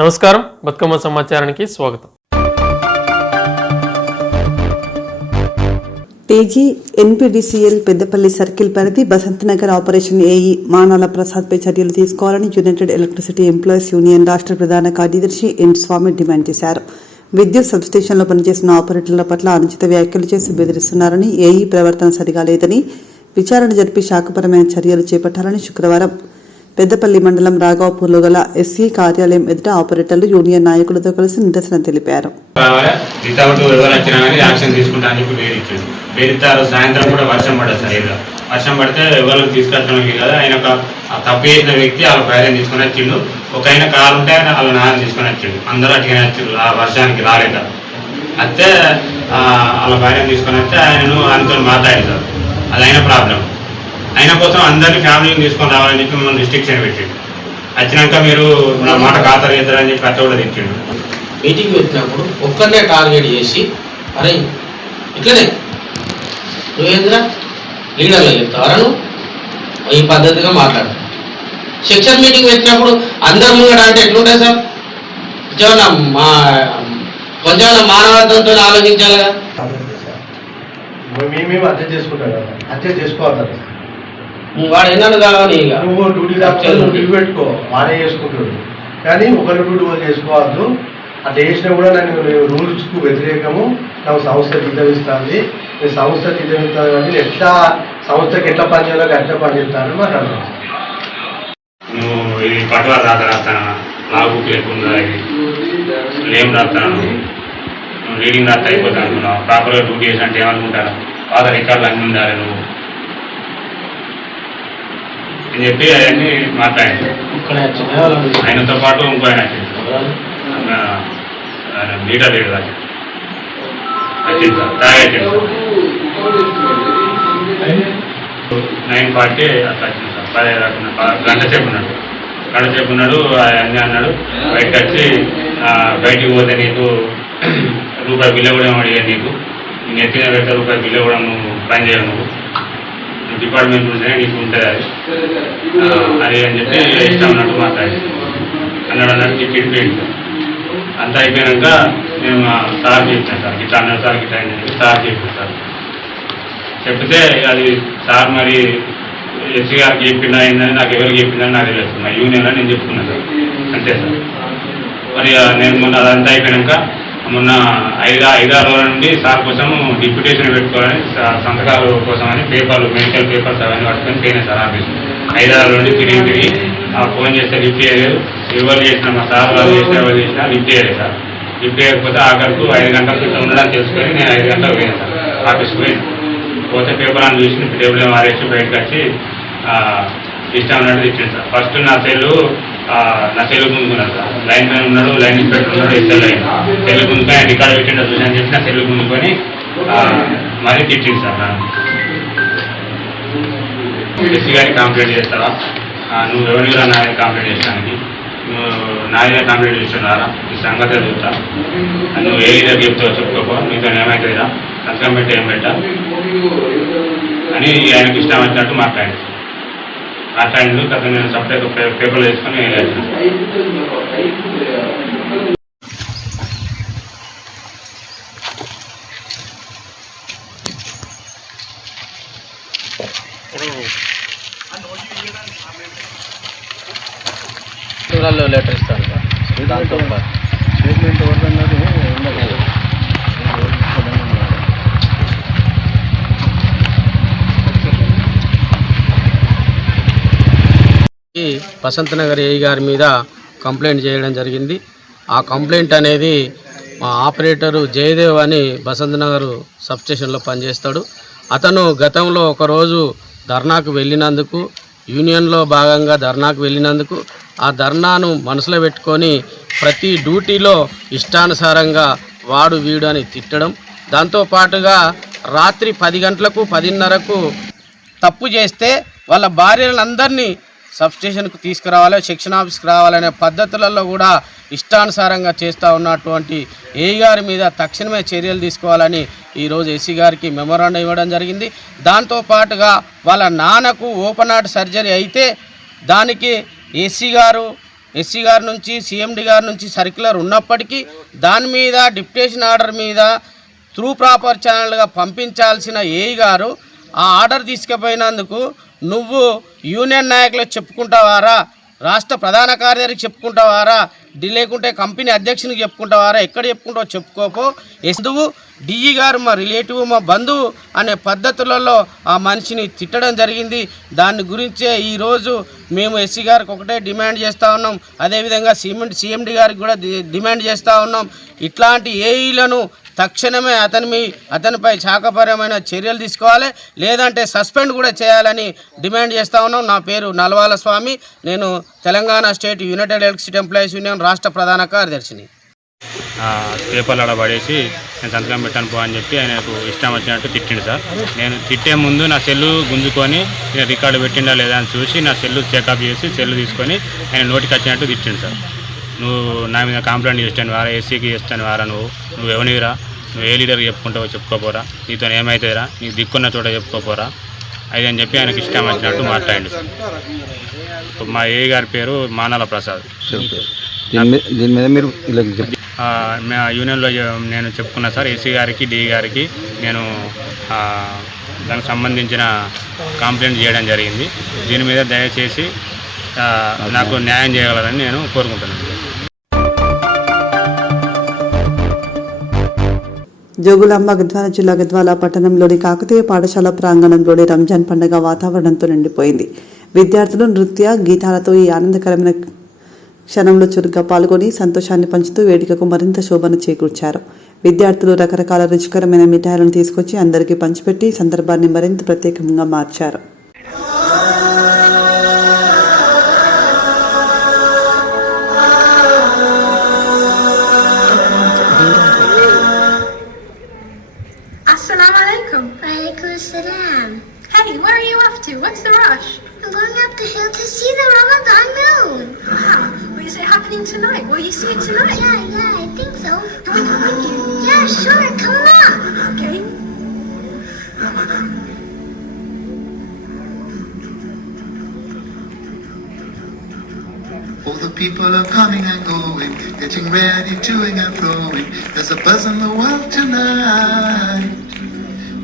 నమస్కారం, బతుకమ్మ సమాచారానికి స్వాగతం. టీజీ ఎన్పీడీసీఎల్ పెద్దపల్లి సర్కిల్ పరిధి బసంత్ నగర్ ఆపరేషన్ ఏఈ మానాల ప్రసాద్పై చర్యలు తీసుకోవాలని యునైటెడ్ ఎలక్ట్రిసిటీ ఎంప్లాయీస్ యూనియన్ రాష్ట్ర ప్రధాన కార్యదర్శి ఎన్ స్వామి డిమాండ్ చేశారు. విద్యుత్ సబ్స్టేషన్లో పనిచేసిన ఆపరేటర్ల పట్ల అనుచిత వ్యాఖ్యలు చేసి బెదిరిస్తున్నారని, ఏఈ ప్రవర్తన సరిగా లేదని, విచారణ జరిపి శాఖపరమైన చర్యలు చేపట్టాలని శుక్రవారం పెద్దపల్లి మండలం రాఘవపూర్లో గల ఎస్సీ కార్యాలయం ఎదుట ఆపరేటర్లు యూనియన్ నాయకులతో కలిసి నిరసన తెలిపారు. సాయంత్రం కూడా వర్షం పడదు సార్. వర్షం పడితే ఎవరు తీసుకొచ్చడానికి కదా, ఆయన తప్పు చేసిన వ్యక్తి వాళ్ళ భార్యను తీసుకుని వచ్చిండు. ఒక ఆయన కాలు ఉంటే వాళ్ళ నాన్న తీసుకొని వచ్చిండు. అందరూ అటుగానే వచ్చారు, ఆ వర్షానికి రాలేక. అయితే వాళ్ళ భార్యను తీసుకొని వస్తే ఆయనతో మాట్లాడి సార్, అది అయిన ప్రాబ్లం. అయిన కోసం అందరినీ ఫ్యామిలీని తీసుకొని రావాలని చెప్పి మిమ్మల్ని రిస్ట్రిక్షన్ పెట్టిండు. వచ్చినాక మీరు నా మాట ఖాతరు చేద్దారని చెప్పి అట్ట కూడా తెచ్చిండు. మీటింగ్ పెట్టినప్పుడు ఒక్కరినే టార్గెట్ చేసి, అరే ఇట్లనే నువ్వేంద్ర లీడర్లో చెప్తావరా, నువ్వు ఈ పద్ధతిగా మాట్లాడు. సెక్షన్ మీటింగ్ పెట్టినప్పుడు అందరు ముంగడ అంటే ఎట్లుంటాయి సార్? కొంచెం మానవత్వంతో ఆలోచించాలి కదా. మేము అడ్జస్ట్ చేసుకుంటాం కదా, అడ్జస్ట్ చేసుకోవాలి. వాడు ఎన్నాను కావాలి, నువ్వు డ్యూటీ డ్యూటీ పెట్టుకో, వాడే చేసుకుంటాడు. కానీ ఒకరి డ్యూటీ వాళ్ళు చేసుకోవద్దు. అట్లా చేసినా కూడా నన్ను రూల్స్కు వ్యతిరేకము. నాకు సంస్థ జీతం ఇస్తుంది, నేను సంస్థ జీతం ఇస్తాను, కానీ ఎట్లా సంస్థకి ఎట్లా పనిచేయాలో ఎట్లా పనిచేస్తానని మాట్లాడుతున్నాను. నువ్వు ఇది పట్టువా రాస్తానా, లాగు లేకుండా ఇది ఏం రాస్తాను, నువ్వు రీడింగ్ రాస్తా అయిపోతాను అనుకున్నావు. ప్రాపర్గా డ్యూటీ చేసి అంటే ఏమనుకుంటారా, పాత రికార్డులు అన్నీ ఉండాలి నువ్వు అని చెప్పి అవన్నీ మాట్లాడాను. ఆయనతో పాటు ఇంకో ఆయన లీడర్ లీడర్ వచ్చింది సార్, తాగొచ్చింది సార్. 9:40 అట్లా వచ్చింది సార్. 10 గంట సేపు ఉన్నాడు. అన్నీ అన్నాడు. బయటకు వచ్చి బయటికి పోతే నీకు రూపాయి బిల్లు కూడా అడిగాను, నీకు నేను ఎత్తిన పెడితే రూపాయి బిల్లు కూడా నువ్వు పని చేయవు, నువ్వు డిపార్ట్మెంట్ ఉంటేనే నీకు ఉంటుంది అది అని చెప్పి ఇష్టం ఉన్నట్టు మాట్లాడి అన్నాడు చెప్పిపోయింది సార్. అంతా అయిపోయాక నేను సార్ చెప్పాను సార్, గిట్లా అన్నాడు సార్, గిట్లా అని చెప్పి సార్ చెప్పాను సార్. చెప్తే అది సార్ మరి ఎస్సీ గారికి చెప్పిందా అయిందని, నాకు ఎవరికి చెప్పిందని నాకు తెలియదు, మా యూనియన్ అని నేను చెప్పుకున్నాను సార్. అంతే సార్. మరి నేను మొన్న అదంతా అయిపోయాక మొన్న 5-6 రోజుల నుండి సార్ కోసం డిప్యూటేషన్ పెట్టుకోవాలని, సంతకాల కోసం అని పేపర్లు, మెడికల్ పేపర్స్ అవన్నీ పట్టుకొని పోయినాయి సార్ ఆఫీస్. 5-6 రోజుల నుండి తిరిగి ఫోన్ చేస్తే లిఫ్ట్ చేయలేదు. ఎవరు చేసినా, మా సార్ వాళ్ళు చేసినా, ఎవరు చేసినా లిఫ్ట్ చేయలేదు సార్. లిఫ్ట్ చేయకపోతే ఆఖరికి 5 గంటల క్రితం ఉండడానికి తెలుసుకొని నేను 5 గంటలకు పోయాను సార్, ఆఫీస్కి పోయాను. పోతే పేపర్ అని చూసి టేబుల్ మారేసి బయటకు వచ్చి ఇష్టం ఉన్నట్టు ఇచ్చాను సార్. ఫస్ట్ నా సెల్ గుంజుకున్నాను సార్. లైన్ మ్యాన్ ఉన్నాడు, లైన్ ఇన్స్పెక్టర్ ఉన్నాడు, ఎస్ఎల్ లైన్ సెల్ గుంజుకొని ఆయన రికార్డు పెట్టిండో చూసాను చెప్పి నా సెల్ గుంజుకొని మరీ తిట్టింది సార్. ఎస్సీ గారికి కంప్లైంట్ చేస్తావా, నువ్వు ఎవరిగా నాది కంప్లైంట్ చేస్తానికి, నువ్వు నాదిగా కంప్లైంట్ చేస్తున్నారా, ఈ సంగతి చూస్తా, నువ్వు ఏ లీడర్ చెప్తావో చెప్పుకోపో, నీతో ఏమవుతుందిరా, సంతకం పెట్టి ఏం పెట్టా అని ఆయనకి ఇష్టం వచ్చినట్టు మాట్లాడింది. తర్వాత నేను సపరేట్ పేపర్లు వేసుకొని వెళ్ళాను. లెటర్ ఇస్తాను సార్, దాంతో స్టేట్మెంట్ ఎవరిదన్నది ఉండదు. బసంత్ నగర్ ఏఈ గారి మీద కంప్లైంట్ చేయడం జరిగింది. ఆ కంప్లైంట్ అనేది మా ఆపరేటరు జయదేవ్ అని బసంత్ నగర్ సబ్స్టేషన్లో పనిచేస్తాడు. అతను గతంలో ఒకరోజు ధర్నాకు వెళ్ళినందుకు, యూనియన్లో భాగంగా ధర్నాకు వెళ్ళినందుకు, ఆ ధర్నాను మనసులో పెట్టుకొని ప్రతి డ్యూటీలో ఇష్టానుసారంగా వాడు వీడు అని తిట్టడం, దాంతోపాటుగా రాత్రి 10 గంటలకు 10:30కు తప్పు చేస్తే వాళ్ళ భార్యలందరినీ సబ్స్టేషన్కు తీసుకురావాలి, సెక్షన్ ఆఫీస్కి రావాలనే పద్ధతులలో కూడా ఇష్టానుసారంగా చేస్తూ ఉన్నటువంటి ఏఈ గారి మీద తక్షణమే చర్యలు తీసుకోవాలని ఈరోజు ఎస్సీ గారికి మెమోరాండం ఇవ్వడం జరిగింది. దాంతోపాటుగా వాళ్ళ నాన్నకు ఓపెన్ హార్ట్ సర్జరీ అయితే దానికి ఎస్సీ గారు ఎస్సీ గారి నుంచి సిఎండి గారి నుంచి సర్క్యులర్ ఉన్నప్పటికీ దాని మీద డిప్యుటేషన్ ఆర్డర్ మీద త్రూ ప్రాపర్ ఛానల్గా పంపించాల్సిన ఏఈ గారు ఆ ఆర్డర్ తీసుకుపోయినందుకు నువ్వు యూనియన్ నాయకులకు చెప్పుకుంటావారా, రాష్ట్ర ప్రధాన కార్యదర్శికి చెప్పుకుంటావారా, లేకుంటే కంపెనీ అధ్యక్షునికి చెప్పుకుంటావారా, ఎక్కడ చెప్పుకుంటావో చెప్పుకోపో. ఎస్దువు డిఈ గారు మా రిలేటివ్ మా బంధువు అనే పద్ధతులలో ఆ మనిషిని తిట్టడం జరిగింది. దాని గురించే ఈరోజు మేము ఎస్సీ గారికి ఒకటే డిమాండ్ చేస్తూ ఉన్నాం, అదేవిధంగా సిఎండి గారికి కూడా డిమాండ్ చేస్తూ ఉన్నాం. ఇట్లాంటి ఏఈలను తక్షణమే అతనిపై శాఖపరమైన చర్యలు తీసుకోవాలి, లేదంటే సస్పెండ్ కూడా చేయాలని డిమాండ్ చేస్తూ ఉన్నాం. నా పేరు నల్వాల స్వామి, నేను Telangana state United electricity employees union రాష్ట్ర ప్రధాన కార్యదర్శిని. పేపర్లు అలా పడేసి నేను సంతకం పెట్టాను పో అని చెప్పి ఆయనకు ఇష్టం వచ్చినట్టు తిట్టిండు సార్. నేను తిట్టే ముందు నా సెల్లు గుంజుకొని నేను రికార్డు పెట్టిండా లేదా అని చూసి నా సెల్లు చెకప్ చేసి సెల్లు తీసుకొని ఆయన నోటికి వచ్చినట్టు తిట్టిండు సార్. నువ్వు నా మీద కంప్లైంట్ చేస్తాను వారా, ఎస్సీకి చేస్తాను వారా, నువ్వు ఎవనివిరా, నువ్వు ఏ లీడర్కి చెప్పుకుంటావో చెప్పుకోపోరా, నీతో ఏమవుతుందిరా, నీకు దిక్కున్న చోట చెప్పుకోపోరా అది అని చెప్పి ఆయనకి ఇష్టం వచ్చినట్టు మాట్లాడండి సార్. మా ఏ గారి పేరు మానాల ప్రసాద్. దీని మీద మీరు మా యూనియన్లో నేను చెప్పుకున్నా సార్, ఎస్సీ గారికి డిఈ గారికి నేను దానికి సంబంధించిన కంప్లైంట్ చేయడం జరిగింది. దీని మీద దయచేసి నాకు న్యాయం చేయగలరని నేను కోరుకుంటున్నాను. జోగులాంబ గద్వాల జిల్లా గద్వాల పట్టణంలోని కాకతీయ పాఠశాల ప్రాంగణంలోని రంజాన్ పండుగ వాతావరణంతో నిండిపోయింది. విద్యార్థులు నృత్య గీతాలతో ఈ ఆనందకరమైన క్షణంలో చురుగ్గా పాల్గొని సంతోషాన్ని పంచుతూ వేడుకకు మరింత శోభను చేకూర్చారు. విద్యార్థులు రకరకాల రుచికరమైన మిఠాయిలను తీసుకొచ్చి అందరికీ పంచిపెట్టి సందర్భాన్ని మరింత ప్రత్యేకంగా మార్చారు. Assalamu alaikum. Walaikum assalam. Hey, where are you off to? What's the rush? I'm going up the hill to see the Ramadan moon. Wow. Well, is it happening tonight? Will you see it tonight? Yeah, I think so. Can we come with you? Yeah, sure, come on. Okay. All the people are coming and going, getting ready, toing and throwing. There's a buzz in the world tonight.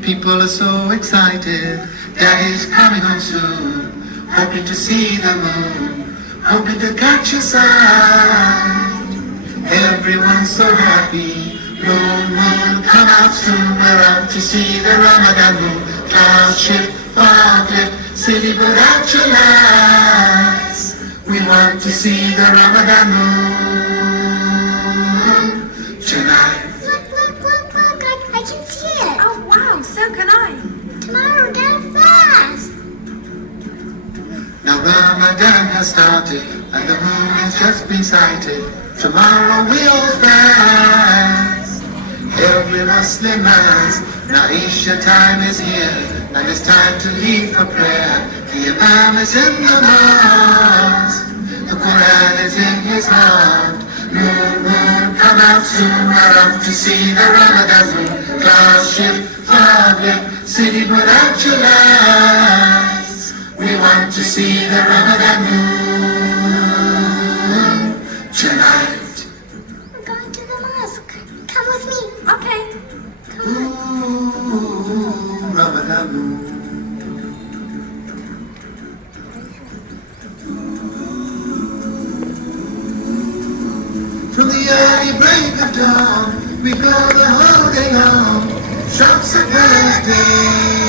People are so excited, Daddy's coming home soon. Hoping to see the moon, hoping to catch a sight. Everyone's so happy, moon, come out soon. We're out to see the Ramadan moon. Cloud shift, fog lift, city without your lights. We want to see the Ramadan moon tonight. Look, I can see it. Oh, wow. So can I. Tomorrow, that fast. Now Ramadan has started and the moon has just been sighted. Tomorrow we all fast. Every Muslim has. Now Isha time is here and it's time to leave for prayer. The Imam is in the mosque. The Quran is in his heart. Moon, come out soon. We're off to see the Ramadan moon. Cloud shift, fog lift, city without your lights. We want to see the Ramadan moon tonight. We're going to the mosque. Come with me. Okay. Ooh, Ramadan moon. From the early break of dawn, we go the whole day long. Shops of birthdays,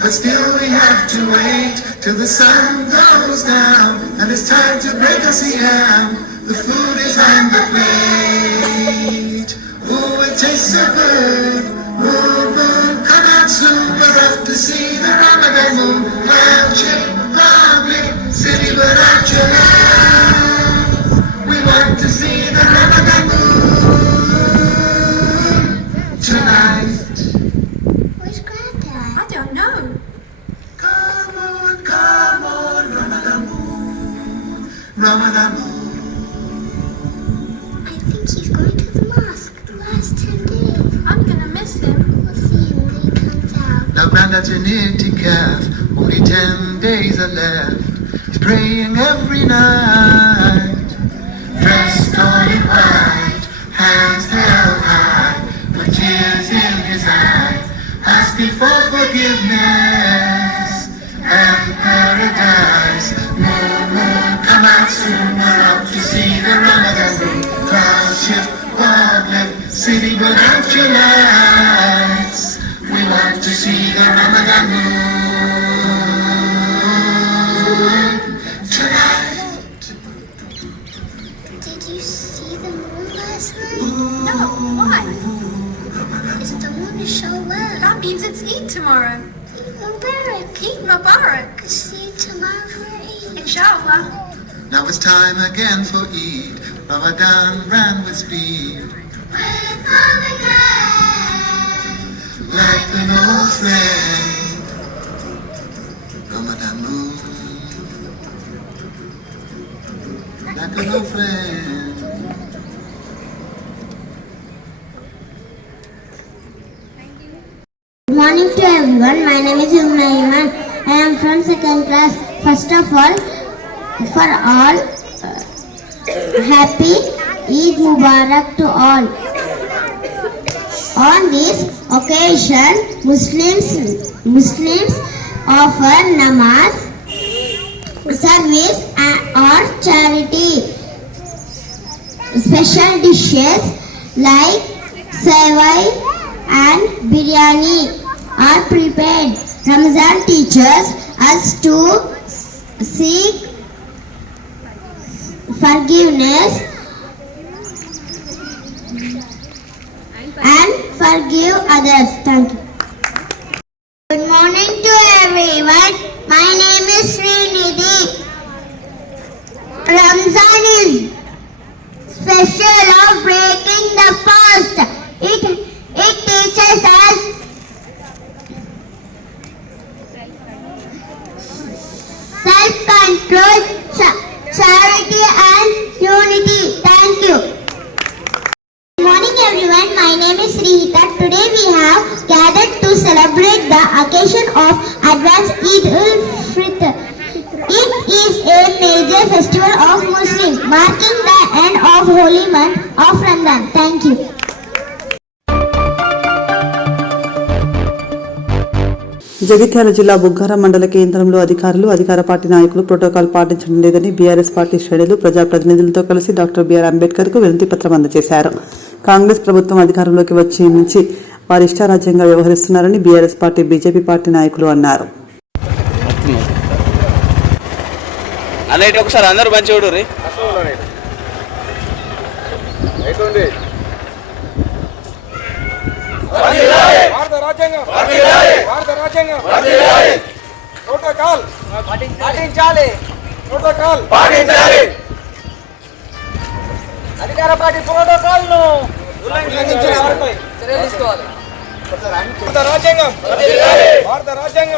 but still we have to wait till the sun goes down, and it's time to break us Siyam. The food is on the plate. Oh, it tastes so good. Moon, come out soon. We're off to see the Ramadan moon. Cloud chip, public, city without your light. We want to see the Ramadan moon tonight. Where's Granddad? I don't know. Come on, Ramadan moon, Ramadan moon. I think he's going to the mosque the last 10 days. I'm gonna miss him. We'll see him when he comes out. Now Granddad's in itikaf, only 10 days are left. He's praying every night, dressed all in white, hands held high, with tears in his eyes, asking for forgiveness and paradise. Moon, moon, come out soon, we're out to see the Ramadan moon. Cloud shift, fog lift, city burn out your lights. We want to see the Ramadan moon tonight. Did you see the moon last night? No, why? It's the moon is so well. That means it's Eid tomorrow. Mubarak. Eid Mubarak. See you tomorrow for Eid. Inshallah. Now it's time again for Eid. Ramadan ran with speed, With Ramadan. like an old friend. Ramadan moon, like an old friend. Good morning to everyone. My name is Yumna Iman. I am from second class. First of all, for all, happy Eid Mubarak to all. On this occasion, Muslims offer namaz, service or charity. Special dishes like sevai and biryani are prepared. Ramazan teaches us to seek forgiveness and forgive others. Thank you. Good morning to everyone. My name is Srinidhi. Ramzan is special of breaking the fast. It teaches us self-control, charity and unity. Thank you. Good morning everyone. My name is Rihita. Today we have gathered to celebrate the occasion of advanced Eid ul-Fitr. It is a major festival of Muslims, marking the end of holy month of Ramadan. Thank you. Jagtial జిల్లా బుగ్గారం మండల కేంద్రంలో అధికార party నాయకులు protocol పాటించడం లేదని BRS party శ్రేణులు ప్రజాప్రతినిధులతో కలిసి doctor BR Ambedkar కు వినతి పత్రం అందజేశారు. కాంగ్రెస్ ప్రభుత్వం అధికారంలోకి వచ్చి నుంచి వారి ఇష్టారాజ్యంగా వ్యవహరిస్తున్నారని బీఆర్ఎస్ పార్టీ, బీజేపీ పార్టీ నాయకులు అన్నారు. ఒకసారి అందరూ మంచి చూడు భారత రాజ్యాంగం ప్రోటోకాల్ పాటించాలి. అధికార పార్టీ ప్రోటోకాల్ ను ఉల్లంఘించిన వారిపై చర్యలు తీసుకోవాలి. భారత రాజ్యాంగం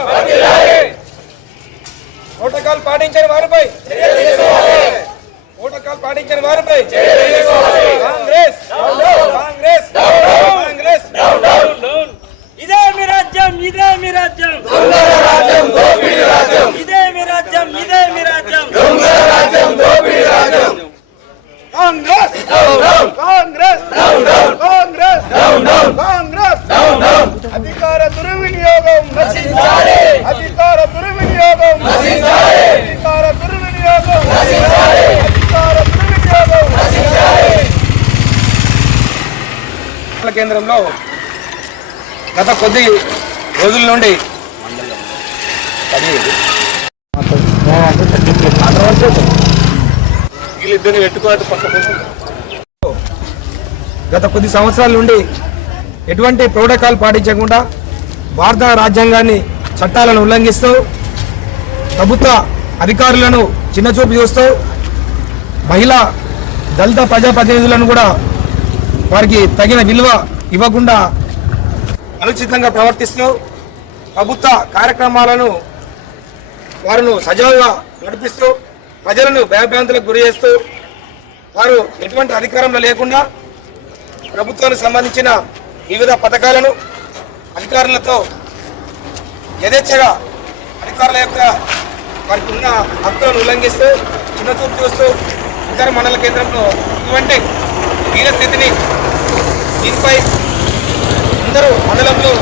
ప్రోటోకాల్ పాటించని వారిపై కాంగ్రెస్ ఇదే మీ రాజ్యం, ఇదే మీ రాజ్యం, ఇదే మీ రాజ్యం, ఇదే మీ రాజ్యం. కాంగ్రెస్ అధికార దుర్వినియోగం నశించాలి. కేంద్రంలో గత కొద్ది రోజుల నుండి గత కొద్ది సంవత్సరాల నుండి ఎటువంటి ప్రోటోకాల్ పాటించకుండా భారత రాజ్యాంగాన్ని, చట్టాలను ఉల్లంఘిస్తూ ప్రభుత్వ అధికారులను చిన్నచూపు చూస్తూ మహిళా దళిత ప్రజాప్రతినిధులను కూడా వారికి తగిన విలువ ఇవ్వకుండా అనుచితంగా ప్రవర్తిస్తూ ప్రభుత్వ కార్యక్రమాలను వారిని సజావుగా నడిపిస్తూ ప్రజలను భయభ్రాంతులకు గురి చేస్తూ వారు ఎటువంటి అధికారంలో లేకుండా ప్రభుత్వానికి సంబంధించిన వివిధ పథకాలను అధికారులతో యథేచ్ఛగా అధికారుల యొక్క వారికి ఉన్న హక్కులను ఉల్లంఘిస్తూ చిన్నచూపు చూస్తూ ఉత్తర మండల కేంద్రంలో ఇటువంటి దీన స్థితిని దీనిపై అందరూ మండలంలో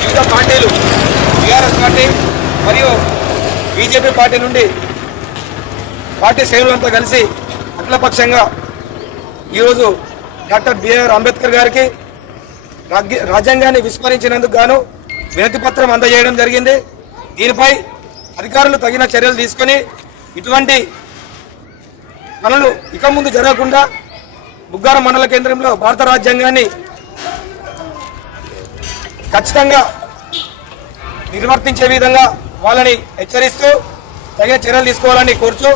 వివిధ పార్టీలు టీఆర్ఎస్ పార్టీ మరియు బీజేపీ పార్టీ నుండి పార్టీ శ్రేణులంతా కలిసి అఖిలపక్షంగా ఈరోజు డాక్టర్ బిఆర్ అంబేద్కర్ గారికి రాజ్యాంగాన్ని విస్మరించినందుకు గాను వినతి పత్రం అందజేయడం జరిగింది. దీనిపై అధికారులు తగిన చర్యలు తీసుకొని ఇటువంటి పనులు ఇక ముందు జరగకుండా బుగ్గారం మండల కేంద్రంలో భారత రాజ్యాంగాన్ని ఖచ్చితంగా నిర్వర్తించే విధంగా వాళ్ళని హెచ్చరిస్తూ తగిన చర్యలు తీసుకోవాలని కోరుచూ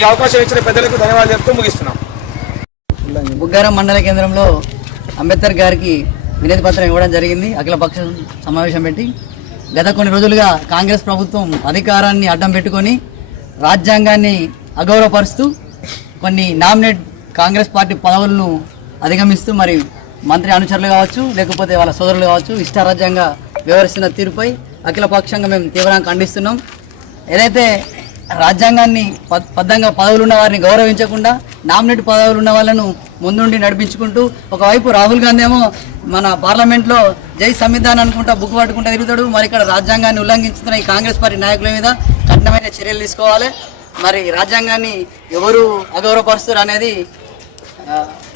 ఈ అవకాశం ఇచ్చిన పెద్దలకు ధన్యవాదాలు చెప్తూ ముగిస్తున్నాం. బుగ్గారం మండల కేంద్రంలో అంబేద్కర్ గారికి వినతి పత్రం ఇవ్వడం జరిగింది. అఖిలపక్ష సమావేశం పెట్టి గత కొన్ని రోజులుగా కాంగ్రెస్ ప్రభుత్వం అధికారాన్ని అడ్డం పెట్టుకొని రాజ్యాంగాన్ని అగౌరవపరుస్తూ కొన్ని నామినేట్ కాంగ్రెస్ పార్టీ పదవులను అధిగమిస్తూ మరి మంత్రి అనుచరులు కావచ్చు లేకపోతే వాళ్ళ సోదరులు కావచ్చు ఇష్టారాజ్యంగా వ్యవహరిస్తున్న తీరుపై అఖిలపక్షంగా మేము తీవ్రంగా ఖండిస్తున్నాం. ఏదైతే రాజ్యాంగాన్ని బద్ధంగా పదవులు ఉన్న వారిని గౌరవించకుండా నామినేట్ పదవులు ఉన్న వాళ్ళను ముందుండి నడిపించుకుంటూ ఒకవైపు రాహుల్ గాంధీ ఏమో మన పార్లమెంట్లో జై సంవిధానం అనుకుంటా బుక్ పట్టుకుంటూ తిరుగుతాడు. మరి ఇక్కడ రాజ్యాంగాన్ని ఉల్లంఘించుతున్న ఈ కాంగ్రెస్ పార్టీ నాయకుల మీద కఠినమైన చర్యలు తీసుకోవాలి. మరి రాజ్యాంగాన్ని ఎవరు అగౌరవపరుస్తారు అనేది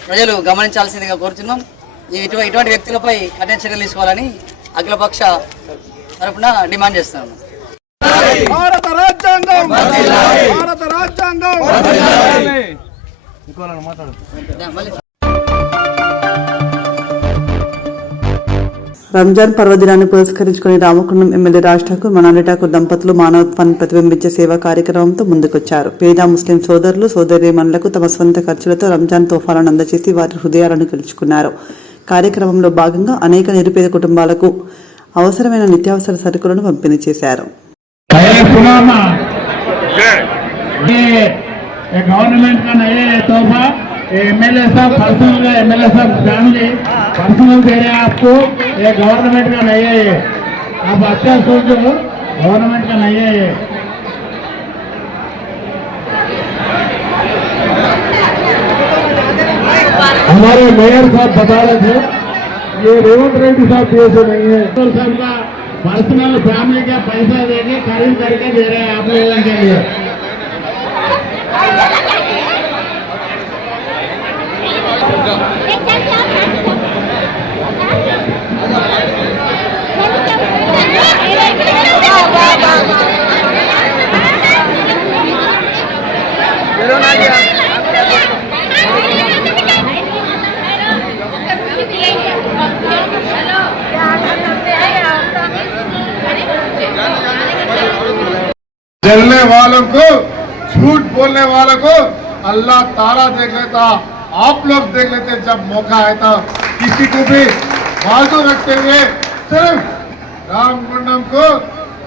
ప్రజలు గమనించాల్సిందిగా కోరుతున్నాం. ఇటువంటి వ్యక్తులపై కఠిన చర్యలు తీసుకోవాలని అఖిలపక్ష తరఫున డిమాండ్ చేస్తున్నాము. భారత రాజ్యాంగం భారత రాజ్యాంగం రంజాన్ పర్వదినాన్ని పురస్కరించుకుని రామకుండం ఎమ్మెల్యే రాజ్ ఠాకూర్ మనాలి ఠాకూర్ దంపతులు మానవత్వాన్ని ప్రతిబింబించే సేవా కార్యక్రమంతో ముందుకొచ్చారు. పేద ముస్లిం సోదరులు సోదరీమణులకు తమ సొంత ఖర్చులతో రంజాన్ తోఫాలను అందజేసి వారి హృదయాలను గెలుచుకున్నారు. కార్యక్రమంలో భాగంగా అనేక నిరుపేద కుటుంబాలకు అవసరమైన నిత్యావసర సరుకులను పంపిణీ చేశారు. गवर्नमेंट का नया तोहफा एमएलए साहब पर्सनल एमएलए साहब फैमिली पर्सनल दे रहे हैं आपको. ये गवर्नमेंट का नहीं है. ये आप अच्छा सोचो गवर्नमेंट का नहीं है. ये हमारे मेयर साहब बता रहे थे ये रेवंत रेड्डी साहब दिए से नहीं है. तो साहब का पर्सनल फैमिली का पैसा देके खरीद करके दे रहे हैं आप लोगों के लिए. जलने वालों को झूठ बोलने वालों को अल्लाह ताला देख लेता. आप लोग देख लेते जब मौका आया था. किसी को भी बाजू रखते हुए सिर्फ रामकुंडम को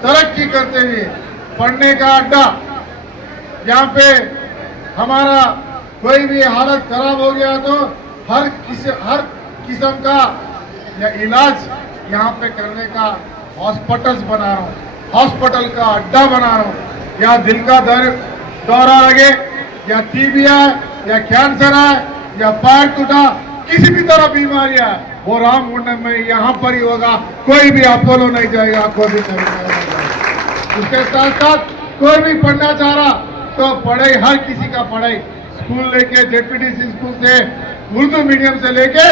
तरक्की करते हुए पढ़ने का अड्डा यहाँ पे हमारा कोई भी हालत खराब हो गया तो हर किस्म का या इलाज यहाँ पे करने का हॉस्पिटल्स बना रहा हूँ. हॉस्पिटल का अड्डा बना रहा हूँ. या दिल का दौरा लगे या टीबी है या कैंसर है या पैर टूटा किसी भी तरह बीमारी है वो रामकुंडम में यहाँ पर ही होगा. कोई भी अपोलो नहीं जाएगा, कोई भी नहीं जाएगा. उसके साथ साथ कोई भी पढ़ना चाह रहा तो पढ़ाई हर किसी का पढ़ाई स्कूल लेके जेपीटीसी स्कूल से उर्दू मीडियम से लेके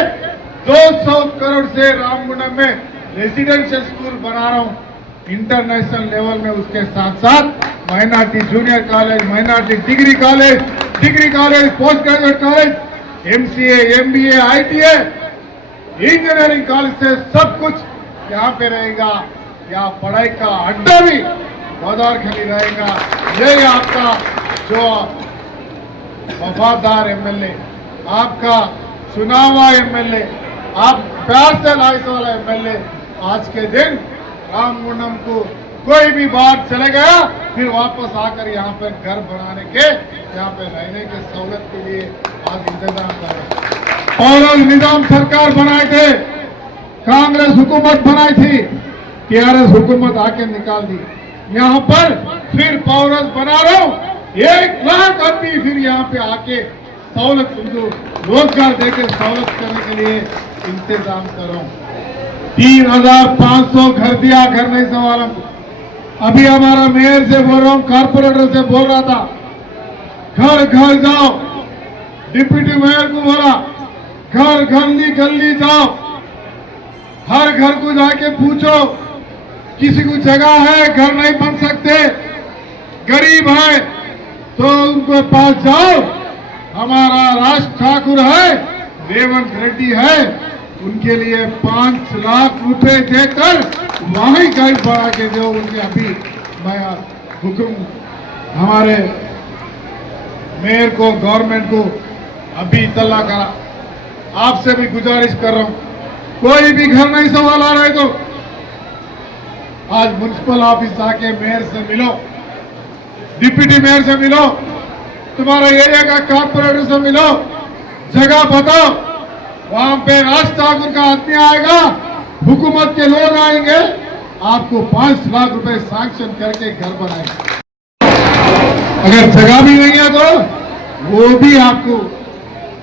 200 करोड़ से रामकुंडम में रेसिडेंशियल स्कूल बना रहा हूँ इंटरनेशनल लेवल में. उसके साथ साथ minority junior college, minority degree college, post graduate college, MCA, MBA, ITA, engineering college से सब कुछ यहाँ पे रहेगा. यहाँ पढ़ाई का अड्डा भी गोदार खली रहेगा. ये आपका जो वफादार एमएलए, आपका चुना हुआ एमएलए, आप प्यार से लाइस वाला एमएलए आज के दिन रामकुंडम को कोई भी बात चले गया फिर वापस आकर यहाँ पर घर बनाने के, यहाँ पे रहने के सहूलत के लिए आज इंतजाम कर रहे हैं. और निजाम सरकार बनाए थे, कांग्रेस हुकूमत बनाई थी, टीआरएस हुकूमत आके निकाल दी. यहाँ पर फिर पौरस बना रहा हूँ, 1 लाख आदमी फिर यहाँ पे आके सहूलत उनको रोजगार देकर सहूलत करने के लिए इंतजाम कर रहा हूँ। 3,500 घर दिया, घर नहीं संभाला। अभी हमारा मेयर से बोल रहा हूँ, कारपोरेटर से बोल रहा था, घर घर जाओ। डिप्टी मेयर को बोला, घर गली गली जाओ, हर घर को जाके पूछो, किसी को जगह है, घर नहीं बन सकते, गरीब है, तो उनके पास जाओ। हमारा राज ठाकुर है, रेवंत रेड्डी है, उनके लिए 5 लाख रुपए देकर वहीं घर बढ़ा के दो। उनके अभी मैं हुक्म हमारे मेयर को, गवर्नमेंट को अभी इतला करा। आपसे भी गुजारिश कर रहा हूं, कोई भी घर नहीं संभाला रहे तो आज म्युनिसिपल ऑफिस जाके मेयर से मिलो, डिप्टी मेयर से मिलो, तुम्हारा एरिया का कारपोरेटर से मिलो, जगह बताओ। वहां पे राज ठाकुर का आदमी आएगा, हुकूमत के लोग आएंगे, आपको 5 लाख रुपए सैंक्शन करके घर बनाएंगे। अगर जगह भी नहीं है तो वो भी आपको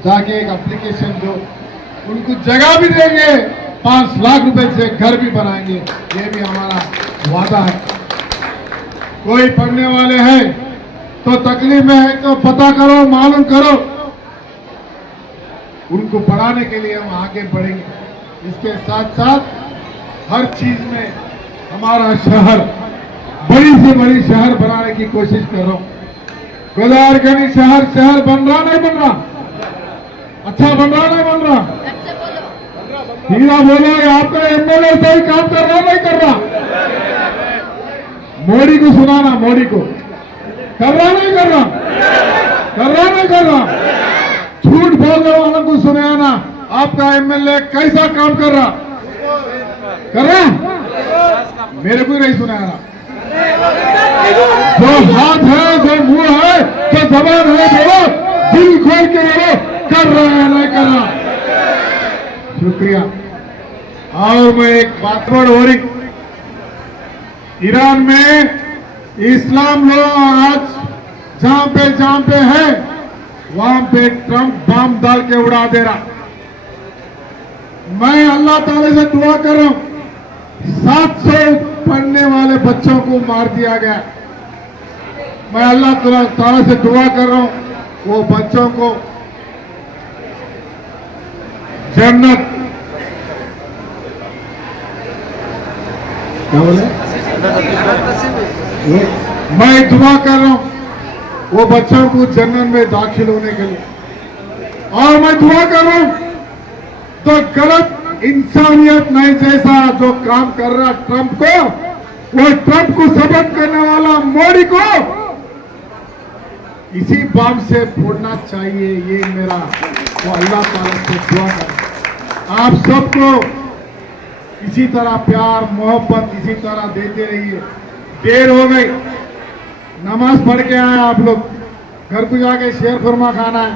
जाके एक एप्लीकेशन दो, उनको जगह भी देंगे, 5 लाख रुपए से घर भी बनाएंगे। ये भी हमारा वादा है। कोई पढ़ने वाले हैं तो तकलीफ में है तो पता करो, मालूम करो, उनको पढ़ाने के लिए हम आगे बढ़ेंगे। इसके साथ साथ हर चीज में हमारा शहर बड़ी से बड़ी शहर बनाने की कोशिश कर रहा हूं। गोदावरी शहर बन रहा नहीं बन रहा? अच्छा बन रहा नहीं बन रहा? हीरा बोलो, आपका एमएलए सही काम कर रहा नहीं कर रहा? मोदी को सुनाना, मोदी को कर रहा नहीं कर रहा? कर रहा नहीं कर रहा? झूठ बोलने वालों को सुनाना, आपका एमएलए कैसा काम कर रहा? कर रहा? मेरे को नहीं सुनाया। जो हाथ है, जो मुंह है, जो जबान है, बोलो, दिल खोल के बोलो, कर रहा है नहीं कर रहा? शुक्रिया। और मैं एक बात पर हो रही, ईरान में इस्लाम लोग आज जहां पे है वहां पे ट्रंप बम डाल के उड़ा दे रहा। मैं अल्लाह ताला से दुआ कर रहा हूं, 700 पढ़ने वाले बच्चों को मार दिया गया। मैं अल्लाह ताला से दुआ कर रहा हूं, वो बच्चों को जन्नत, क्या बोले, मैं दुआ कर रहा हूं वो बच्चों को जन्नत में दाखिल होने के लिए। और मैं दुआ कर रहा हूं तो गलत इंसानियत नहीं जैसा जो काम कर रहा ट्रंप को, वो ट्रंप को सपोर्ट करने वाला मोदी को इसी बम से फोड़ना चाहिए। ये मेरा वो अल्लाह ताला से दुआ कर। आप सबको इसी तरह प्यार मोहब्बत इसी तरह देते रहिए। देर हो गई, नमाज पढ़ के आए आप लोग, घर को जाके शेर खुरमा खाना है,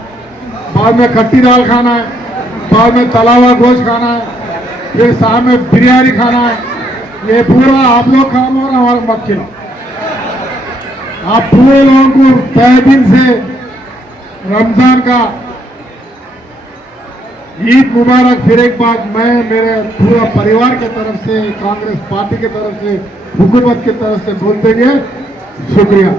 बाद में खट्टी दाल खाना है, बाद में तला हुआ गोश्त खाना है, फिर शाम में बिरयानी खाना है। ये पूरा आप लोग खाओ और हमारे मत खिलाओ। आप पूरे लोगों को तहे दिल से रमजान का ईद मुबारक। फिर एक बात मैं मेरे पूरा परिवार के तरफ से, कांग्रेस पार्टी के तरफ से, हुकूमत की तरफ से बोलते हुए शुक्रिया।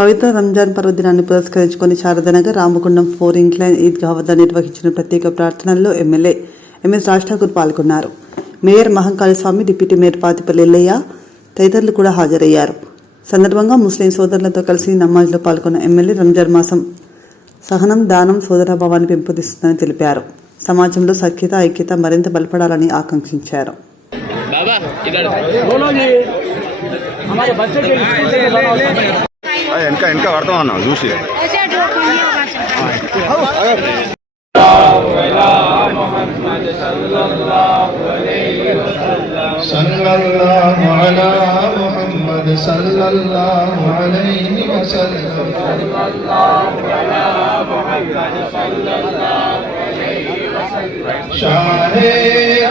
పవిత్ర రంజాన్ పర్వదినాన్ని పురస్కరించుకొని శారదానగర్ రామగుండం 4 ఇంక్లైన్ ఈద్గా వద్ద నిర్వహించిన ప్రత్యేక ప్రార్థనల్లో ఎమ్మెల్యే ఎంఎస్ రాజ్ ఠాకూర్ పాల్గొన్నారు. మేయర్ మహంకాళి స్వామి, డిప్యూటీ మేయర్ పాతిపల్లి ఎల్లయ్య తదితరులు కూడా హాజరయ్యారు. సందర్భంగా ముస్లిం సోదరులతో కలిసి నమాజ్లో పాల్గొన్న ఎమ్మెల్యే రంజాన్ మాసం సహనం, దానం, సోదరభావాన్ని పెంపొందిస్తుందని తెలిపారు. సమాజంలో సఖ్యత, ఐక్యత మరింత బలపడాలని ఆకాంక్షించారు. వెనక పడతాం అన్నా చూసి सल्लल्लाहु अला मुहम्मद सल्लल्लाहु अलैहि वसल्लम सल्लल्लाहु अला मुहम्मद सल्लल्लाहु अलैहि वसल्लम शाहे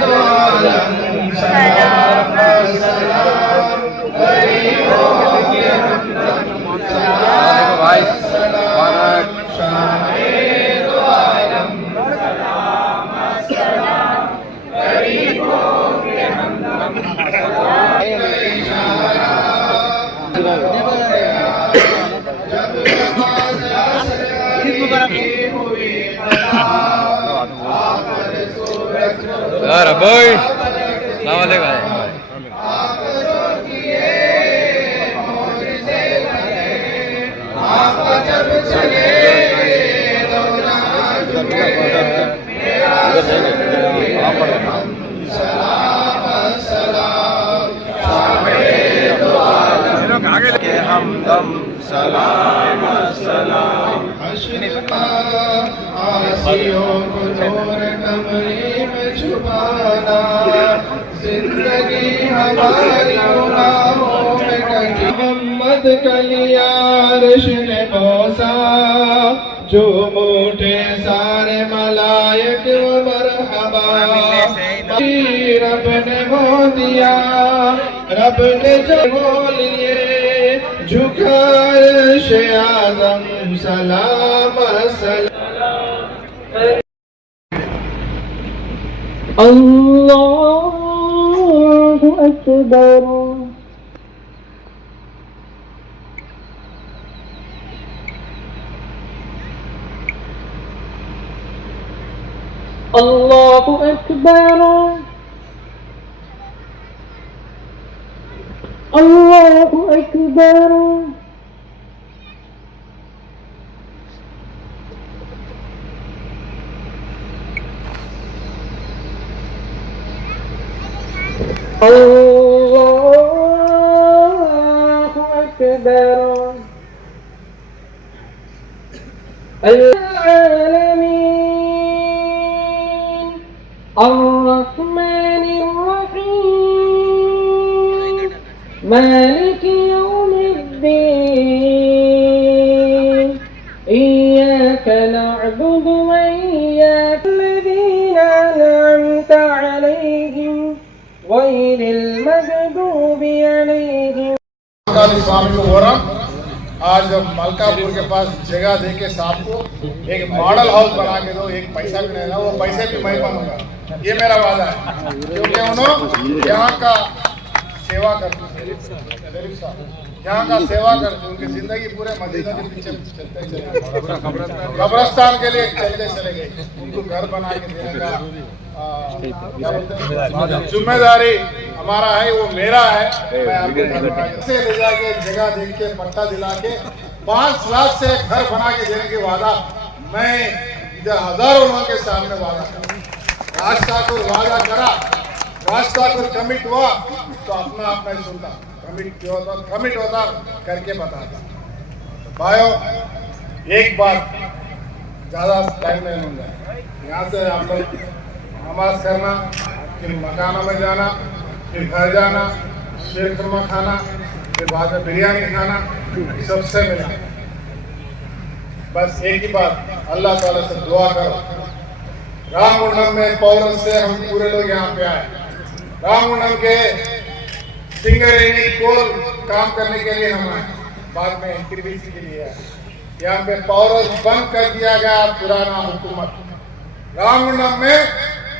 दो आलम सलाम सलाम गरीबों के हमदम सलाम सलाम शाहे दो आलम सलाम सलाम गरीबों के हमदम हमदम सलाम सलाम आसियों को नूर कमरे में छुपाना जिंदगी हमारी गुनाहों में कटी मोहम्मद कलिया अर्श ने बोसा जो मोटे सारे मलायक व मरहबा रब ने वो दिया रब ने जो लिए झुका अर्श आज़म सलाम सलाम अल्लाहु अकबर अल्लाहु अकबर अल्लाहु अकबर अल्लाहु अकबर العالمين الرحمن الرحيم مالك يوم الدين إياك نعبد وإياك الذين أنعمت عليهم غير المغضوب عليهم स्वामी को हो रहा आज मलकापुर के पास जगह दे के साहब को एक मॉडल हाउस बना के दो, एक पैसा भी नहीं ना, वो पैसे भी मैं बनूंगा, ये मेरा वादा है। क्योंकि उन्होंने यहाँ का सेवा करते यहाँ का सेवा करते उनकी जिंदगी पूरे मदीना के पीछे चलते चले, कब्रस्तान के लिए चलते चले गए। उनको घर बना के देने का जिम्मेदारी हमारा है, वो मेरा है। मैं आपको से ले जाके जगह देख के पट्टा दिला के 5 लाख से घर बना के देने की वादा मैं इधर हजारों लोगों के सामने वादा करा। राज ठाकुर वादा करा, राज ठाकुर कमिट हुआ तो अपना अपना ही सुनता, कमिट होता करके बताता। भाइयों एक बात ज्यादा टाइम नहीं लूंगा, यहाँ से आप लोग नमाज करना, फिर मकानों में जाना, फिर घर जाना, शीर खुरमा खाना, फिर बाद में बिरयानी खाना, सबसे मिलना। बस एक ही बात, अल्लाह ताला से दुआ करो। रामगुंडम में पौरस से हम पूरे लोग यहाँ पे आए। रामगुंडम के सिंगरेनी कोल काम करने के लिए हम आए, बाद में इंटरव्यू के लिए आए। यहाँ पे पौरस बंद कर दिया गया पुराना हुकूमत। रामगुंडम में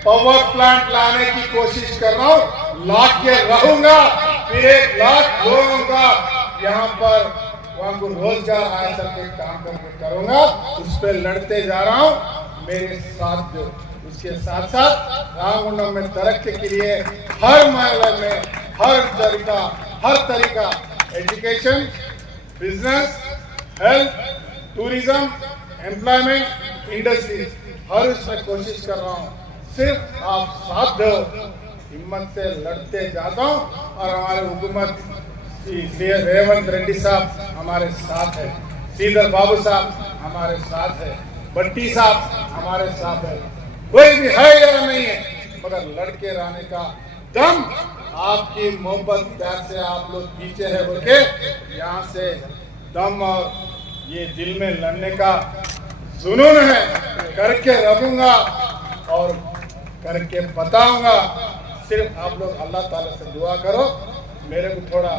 पावर प्लांट लाने की कोशिश कर रहा हूँ, ला के रहूंगा, फिर 1 लाख लोगों का यहाँ पर वहाँ को रोजगार हासिल के काम करके करूंगा। उस पर लड़ते जा रहा हूँ, मेरे साथ दो। उसके साथ साथ रामगुंडम में तरक्की के लिए हर महल में हर तरीका education, business, health, tourism, employment, industry, हर उसमें कोशिश कर रहा हूँ। सिर्फ आप साथ दो, हिम्मत से लड़ते जाता हूँ। और हमारे हुकूमत रेवंत रेड्डी साहब हमारे साथ है, श्रीधर बाबू साहब हमारे साथ है, बट्टी साहब हमारे साथ है। कोई भी है या नहीं है, मगर लड़के रहने का दम, आपकी मोहब्बत प्यार से आप लोग पीछे है बोल के यहाँ से दम और ये दिल में लड़ने का जुनून है, करके रहूंगा। और करके बताऊंगा। सिर्फ आप लोग अल्लाह ताला से दुआ करो, मेरे को थोड़ा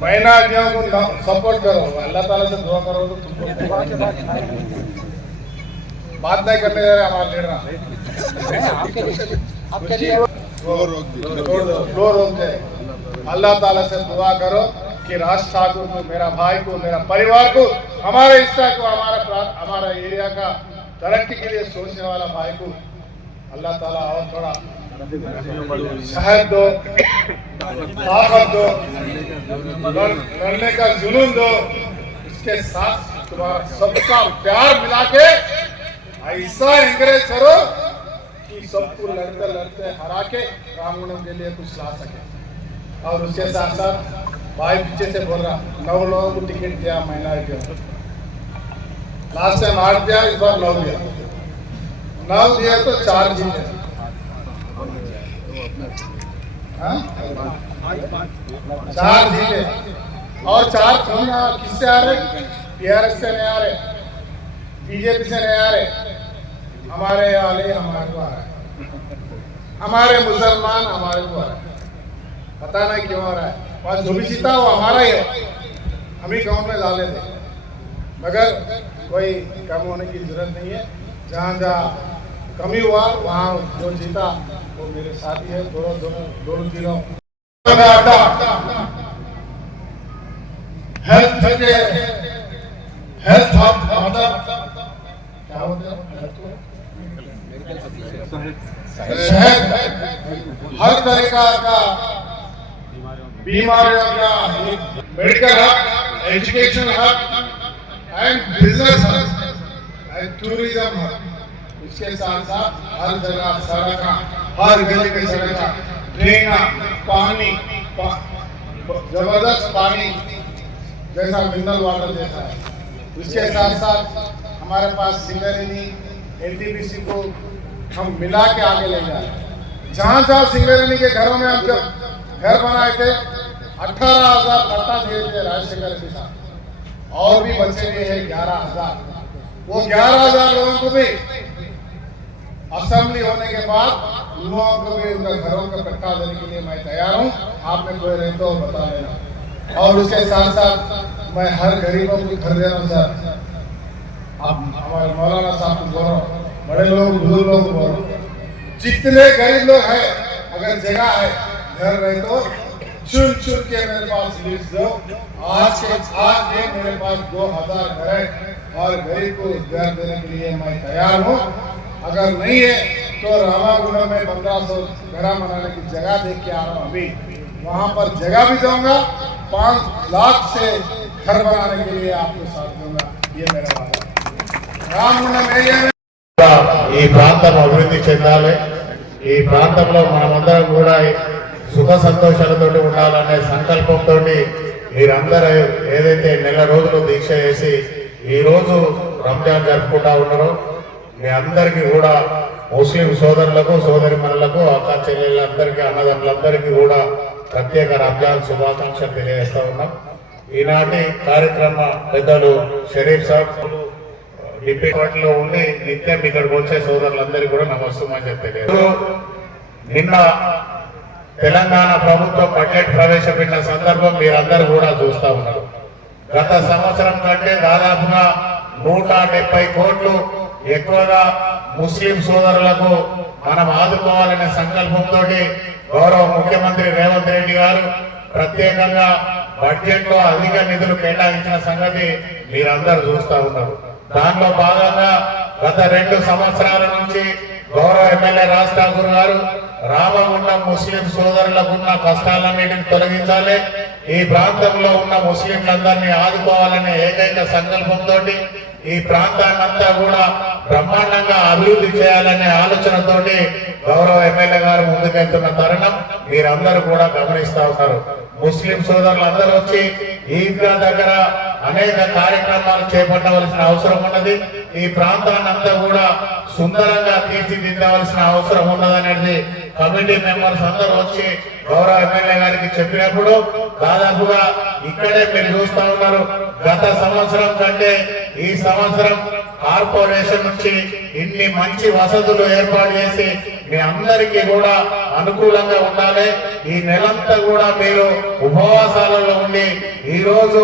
महीना को सपोर्ट करो, अल्लाह ताला से दुआ करो तो तुमको बात नहीं करने दे रहे हमारे लीडर। फ्लोर रोक दे। अल्लाह ताला से दुआ करो कि राज ठाकुर को, मेरा भाई को, मेरा परिवार को, हमारे हिस्सा को, हमारा एरिया का तरक्की के लिए सोचने वाला भाई को अल्लाह ताला और थोड़ा शहद दो, ताकत दो, लड़ने का जुनून दो। इसके साथ तुम्हारा सबका प्यार मिला के ऐसा एंकरेज करो कि सबको लड़ते लड़ते हरा के रामगुंडम के लिए कुछ ला सके। और उसके साथ साथ भाई पीछे से बोल रहा 9 लोगों को टिकट दिया माइनॉरिटी, लास्ट टाइम 8 दिया, इस बार 9 दिया। 9 दिया तो 4 जीते। 4 जीते और 4 किससे आ रहे? टीआरएस से नहीं आ रहे, बीजेपी से नहीं आ रहे, हमारे वाले हमारे को आ रहा है, हमारे मुसलमान हमारे को आ रहा है। पता नहीं क्यों आ रहा है, और जो भी जीता वो हमारा ही है, हम ही गाँव में डाले थे। मगर कोई कम होने की जरूरत नहीं है। जहाँ जहाँ कमी हुआ वहाँ जो जीता वो मेरे साथी है। दोनों तीनों हेल्थ मतलब क्या होता है, शहर हर तरीका का बीमारियों का medical hub, education hub and business hub and tourism hub. इसके साथ साथ हर जगह सड़क, हर गली में सड़क, ड्रेन, पानी, जबरदस्त पानी जैसा मिनरल वाटर जैसा है। उसके साथ साथ हमारे पास सिंगरेनी, एनटीपीसी को हम मिला के आगे ले जा रहे हैं। जहाँ जहाँ सिंगरेनी के घरों में हम जब घर बनाए थे 18,000 पट्टा दिए थे राजशेखर के साथ, और भी बचे हुए हैं 11,000। वो 11,000 लोगों को भी असेंबली होने के बाद उन लोगों को भी उनका घरों का पट्टा देने के लिए मैं तैयार हूँ। आप में कोई रहे तो बता देना। और उसके साथ साथ मैं हर गरीबों को घर दे रहा हूँ सर। आप हमारे मौलाना साहब को बोल रहा हूँ, बड़े लोग बुजुर्ग लोग को बोल रहा हूँ, जितने गरीब लोग हैं अगर जगह है घर रहे तो चुन चुन के मेरे पास लिस्ट दो। आज मेरे पास 2,000 घर है और गरीब को घर देने के लिए मैं तैयार हूँ। अगर नहीं है तो रामागुंडम में 1500 घर बनाने की जगह देख के आ रहा हूँ। अभी वहाँ पर जगह भी दूंगा, 5 लाख से घर बनाने के लिए आपको साथ दूंगा। ये मेरा वादा। రామగుండం ఈ ప్రాంతం అభివృద్ధి చెందాలి, ఈ ప్రాంతంలో మనమందరం కూడా సుఖ సంతోషాలతో ఉండాలనే సంకల్పంతో మీరందరూ ఏదైతే నెల రోజులు దీక్ష చేసి ఈ రోజు రంజాన్ జరుపుకుంటా ఉన్నారో మీ అందరికీ కూడా ముస్లిం సోదరులకు, సోదరిమణులకు, అక్క చెల్లెళ్ళందరికీ, అన్నదమ్ములందరికీ కూడా ప్రత్యేక రంజాన్ శుభాకాంక్షలు తెలియజేస్తా ఉన్నాం. ఈనాటి కార్యక్రమ పెద్దలు షరీఫ్ సాబ్ డిపార్ట్మెంట్లో ఉండి నిత్యం ఇక్కడికి వచ్చే సోదరులందరికీ కూడా నమస్తమని చెప్పలేదు. నిన్న తెలంగాణ ప్రభుత్వం బడ్జెట్ ప్రవేశపెట్టిన సందర్భం మీరందరూ కూడా చూస్తా ఉన్నారు. గత సంవత్సరం కంటే దాదాపుగా 170 కోట్లు ఎక్కువగా ముస్లిం సోదరులకు మనం ఆదుకోవాలనే సంకల్పంతో గౌరవ ముఖ్యమంత్రి రేవంత్ రెడ్డి గారు ప్రత్యేకంగా బడ్జెట్ లో అధిక నిధులు కేటాయించిన సంగతి మీరందరూ చూస్తా ఉన్నారు. దాంట్లో భాగంగా గత 2 సంవత్సరాల నుంచి గౌరవ ఎమ్మెల్యే రాజ్ ఠాకూర్ గారు రామగుండం ముస్లిం సోదరులకు ఉన్న కష్టాలన్నిటిని తొలగించాలి, ఈ ప్రాంతంలో ఉన్న ముస్లింలందరినీ ఆదుకోవాలనే ఏకైక సంకల్పంతో ఈ ప్రాంతాన్నంతా కూడా బ్రహ్మాండంగా అభివృద్ధి చేయాలనే ఆలోచనతోటి గౌరవ ఎమ్మెల్యే గారు ముందుకెళ్తున్న తరుణం మీరందరూ కూడా గమనిస్తా ఉన్నారు. ముస్లిం సోదరులందరూ వచ్చి ఈద్గా దగ్గర అనేక కార్యక్రమాలు చేపట్టవలసిన అవసరం ఉన్నది. ఈ ప్రాంతాన్నంతా కూడా సుందరంగా తీర్చిదిద్దవలసిన అవసరం ఉన్నదనేది కమిటీ మెంబర్స్ అందరూ వచ్చి గౌరవ ఎమ్మెల్యే గారికి చెప్పినప్పుడు దాదాపుగా ఇక్కడే మీరు చూస్తా ఉన్నారు. గత సంవత్సరం కంటే ఈ సంవత్సరం కార్పొరేషన్ నుంచి ఇన్ని మంచి వసతులు ఏర్పాటు చేసి మీ అందరికీ కూడా అనుకూలంగా ఉండాలి. ఈ నెలంతా కూడా మీరు ఉపవాసాలలో ఉండి ఈ రోజు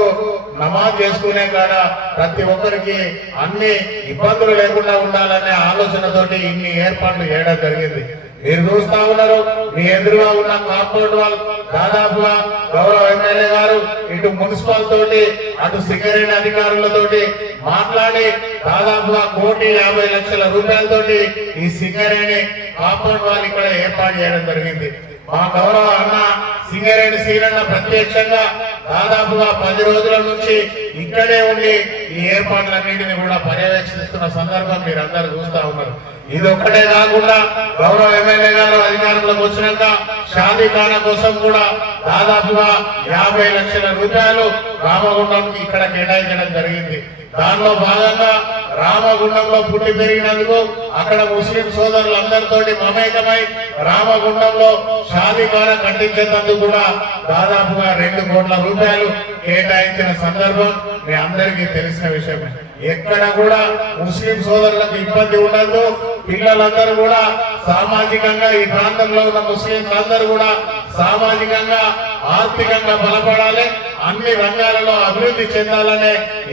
నమాజ్ చేసుకునే కాడ ప్రతి ఒక్కరికి అన్ని ఇబ్బందులు లేకుండా ఉండాలనే ఆలోచనతోటి ఇన్ని ఏర్పాట్లు చేయడం జరిగింది. మీరు చూస్తా ఉన్నారు, మీ ఎదురుగా ఉన్న కాంపౌండ్ వాల్ దాదాపుగా గౌరవ ఎమ్మెల్యే గారు ఇటు మున్సిపల్ తోటి అటు సింగరేణి అధికారులతోటి మాట్లాడి దాదాపుగా 1,50,00,000 రూపాయలతోటి ఈ సింగరేణి కాంపౌండ్ వాల్ ఇక్కడ ఏర్పాటు చేయడం జరిగింది. మా గౌరవ అన్న సింగరేణి సీనన్న ప్రత్యక్షంగా దాదాపుగా 10 రోజుల నుంచి ఇక్కడే ఉండి ఈ ఏర్పాట్లన్నింటినీ కూడా పర్యవేక్షిస్తున్న సందర్భం మీరందరూ చూస్తా ఉన్నారు. ఇది ఒక్కటే కాకుండా గౌరవ ఎమ్మెల్యే గారు అధికారంలోకి వచ్చినాక షాదీఖానా కోసం కూడా దాదాపుగా 50,00,000 రూపాయలు రామగుండంకి ఇక్కడ కేటాయించడం జరిగింది. దానిలో భాగంగా రామగుండంలో పుట్టి పెరిగినందుకు అక్కడ ముస్లిం సోదరులందరితో మమేకమై రామగుండంలో షాదీఖానా కట్టించేందుకు కూడా దాదాపుగా 2 కోట్ల రూపాయలు కేటాయించిన సందర్భం మీ అందరికీ తెలిసిన విషయమే. ఎక్కడ కూడా ముస్లిం సోదరులకు ఇబ్బంది ఉండదు. పిల్లలందరూ కూడా సామాజికంగా ఈ ప్రాంతంలో ఉన్న ముస్లింలు అందరూ కూడా సామాజికంగా ఆర్థికంగా బలపడాలి, అన్ని రంగాలలో అభివృద్ధి చెందాలనే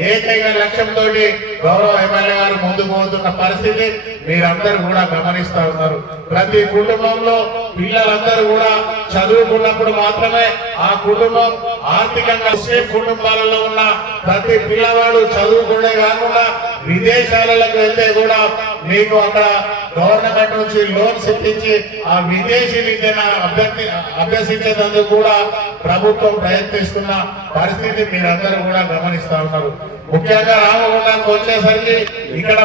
ఏకైక లక్ష్యంతో గౌరవ ఎమ్మెల్యే గారు ముందుకు పోతున్న పరిస్థితి మీరందరూ కూడా గమనిస్తా ఉన్నారు. ప్రతి కుటుంబంలో పిల్లలందరూ కూడా చదువుకున్నప్పుడు మాత్రమే ఆ కుటుంబం ఆర్థికంగా ముస్లిం కుటుంబాలలో ఉన్న ప్రతి పిల్లవాడు చదువుకునే కాకుండా విదేశాలకు వెళ్తే కూడా మీకు అక్కడ గవర్నమెంట్ నుంచి లోన్స్ ఇప్పించి ఆ విదేశీ విద్యను అభ్యసించేందుకు కూడా ప్రభుత్వం ప్రయత్నిస్తున్న పరిస్థితి మీరందరూ కూడా గమనిస్తా ఉన్నారు. ముఖ్యంగా రామగుండానికి వచ్చేసరికి ఇక్కడ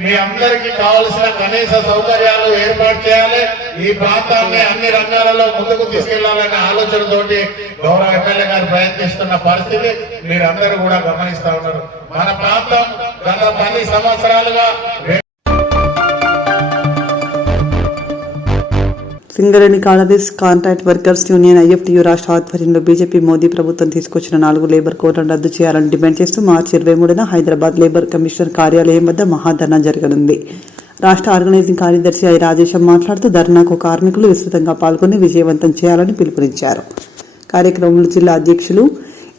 మీ అందరికీ కావలసిన కనీస సౌకర్యాలు ఏర్పాటు చేయాలి. ఈ ప్రాంతాన్ని అన్ని రంగాలలో ముందుకు తీసుకెళ్లాలనే ఆలోచనతోటి గౌరవ ఎమ్మెల్యే గారు ప్రయత్నిస్తున్న పరిస్థితి మీరందరూ కూడా గమనిస్తా ఉన్నారు. మన ప్రాంతం గత 10 సంవత్సరాలుగా Singareni collieries contract workers union IFTU రాష్ట్ర ఆధ్వర్యంలో బీజేపీ మోదీ ప్రభుత్వం తీసుకొచ్చిన 4 లేబర్ కోడ్లను రద్దు చేయాలని డిమాండ్ చేస్తూ మార్చి 23న హైదరాబాద్ లేబర్ కమిషనర్ కార్యాలయం వద్ద మహాధర్నా జరగనుంది. రాష్ట్ర ఆర్గనైజింగ్ కార్యదర్శి ఐ రాజేశం మాట్లాడుతూ ధర్నాకు కార్మికులు విస్తృతంగా పాల్గొని విజయవంతం చేయాలని పిలుపునిచ్చారు. కార్యక్రమంలో జిల్లా అధ్యక్షులు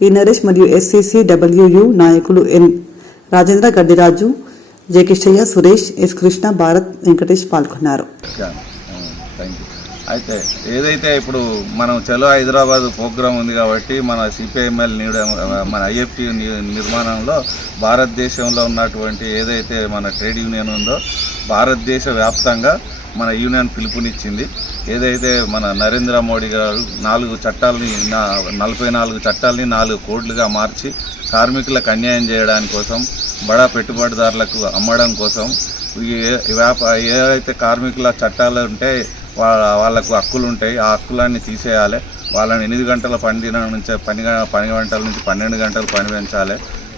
ఈ నరేష్ మరియు SCCWU నాయకులు ఎన్ రాజేంద్ర, గడ్డిరాజు, జయకిష్టయ్య, సురేష్, ఎస్ కృష్ణ, భారత్, వెంకటేష్ పాల్గొన్నారు. అయితే ఏదైతే ఇప్పుడు మనం చలో హైదరాబాద్ ప్రోగ్రామ్ ఉంది కాబట్టి మన CPIML మన IFTU నిర్మాణంలో భారతదేశంలో ఉన్నటువంటి ఏదైతే మన ట్రేడ్ యూనియన్ ఉందో భారతదేశ వ్యాప్తంగా మన యూనియన్ పిలుపునిచ్చింది. ఏదైతే మన నరేంద్ర మోడీ గారు 4 చట్టాలని 44 చట్టాలని 4 కోడ్లుగా మార్చి కార్మికులకు అన్యాయం చేయడానికి కోసం, బడా పెట్టుబడిదారులకు అమ్మడం కోసం ఏవైతే కార్మికుల చట్టాలు ఉంటే వాళ్ళకు హక్కులు ఉంటాయి, ఆ హక్కులన్నీ తీసేయాలి. వాళ్ళని 8 గంటల పని దినం నుంచి 10 గంటల నుంచి 12 గంటలు పని పెంచాలి.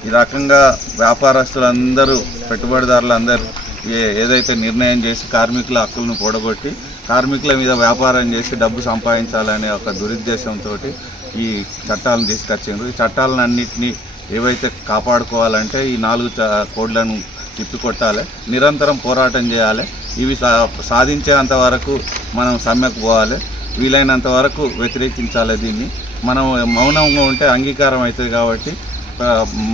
ఈ రకంగా వ్యాపారస్తులందరూ పెట్టుబడిదారులందరూ ఏదైతే నిర్ణయం చేసి కార్మికుల హక్కులను కూడగొట్టి కార్మికుల మీద వ్యాపారం చేసి డబ్బు సంపాదించాలనే ఒక దురుద్దేశంతో ఈ చట్టాలను తీసుకొచ్చిండ్రు. ఈ చట్టాలన్నింటినీ ఏవైతే కాపాడుకోవాలంటే ఈ 4 కోడ్లను తిప్పికొట్టాలి, నిరంతరం పోరాటం చేయాలి. ఇవి సాధించేంత వరకు మనం సమ్మెకు పోవాలి, వీలైనంత వరకు వ్యతిరేకించాలి. దీన్ని మనం మౌనంగా ఉంటే అంగీకారం అవుతుంది. కాబట్టి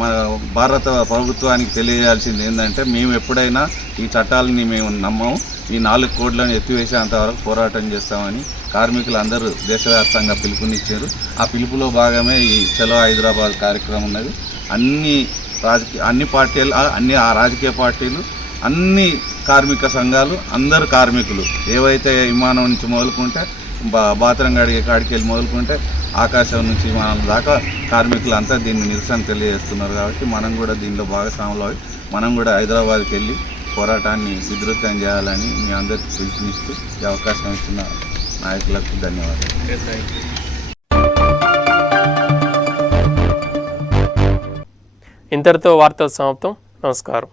మన భారత ప్రభుత్వానికి తెలియజేయాల్సింది ఏంటంటే మేము ఎప్పుడైనా ఈ చట్టాలని మేము నమ్మము, ఈ 4 కోడ్లను ఎత్తివేసేంత వరకు పోరాటం చేస్తామని కార్మికులు అందరూ దేశవ్యాప్తంగా పిలుపునిచ్చారు. ఆ పిలుపులో భాగమే ఈ చలో హైదరాబాద్ కార్యక్రమం ఉన్నది. అన్ని పార్టీలు, ఆ రాజకీయ పార్టీలు, అన్ని కార్మిక సంఘాలు, అందరు కార్మికులు ఏవైతే విమానం నుంచి మొదలుకుంటే బాత్రంగాడి కాడికి వెళ్ళి మొదలుకుంటే ఆకాశం నుంచి విమానం దాకా కార్మికులు అంతా దీన్ని నిరసన తెలియజేస్తున్నారు. కాబట్టి మనం కూడా దీనిలో భాగస్వాములు అవి మనం కూడా హైదరాబాద్కి వెళ్ళి పోరాటాన్ని విస్తృతం చేయాలని మీ అందరికీ పిలుపునిస్తూ ఈ అవకాశం ఇచ్చిన నాయకులకు ధన్యవాదాలు. ఇంతటితో వార్తలు సమాప్తం. నమస్కారం.